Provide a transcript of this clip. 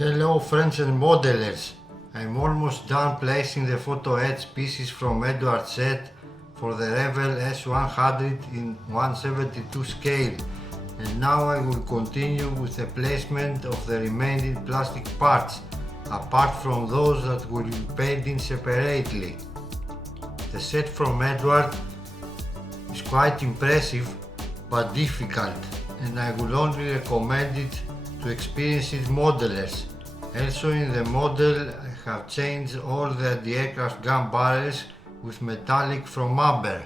Hello friends and modelers. I'm almost done placing the photo etch pieces from Eduard set for the Revell S100 in 1/72 scale, and now I will continue with the placement of the remaining plastic parts, apart from those that will be painted separately. The set from Eduard is quite impressive but difficult, and I will only recommend it to experienced modelers. Also in the model I have changed all the anti-aircraft gun barrels with metallic from amber.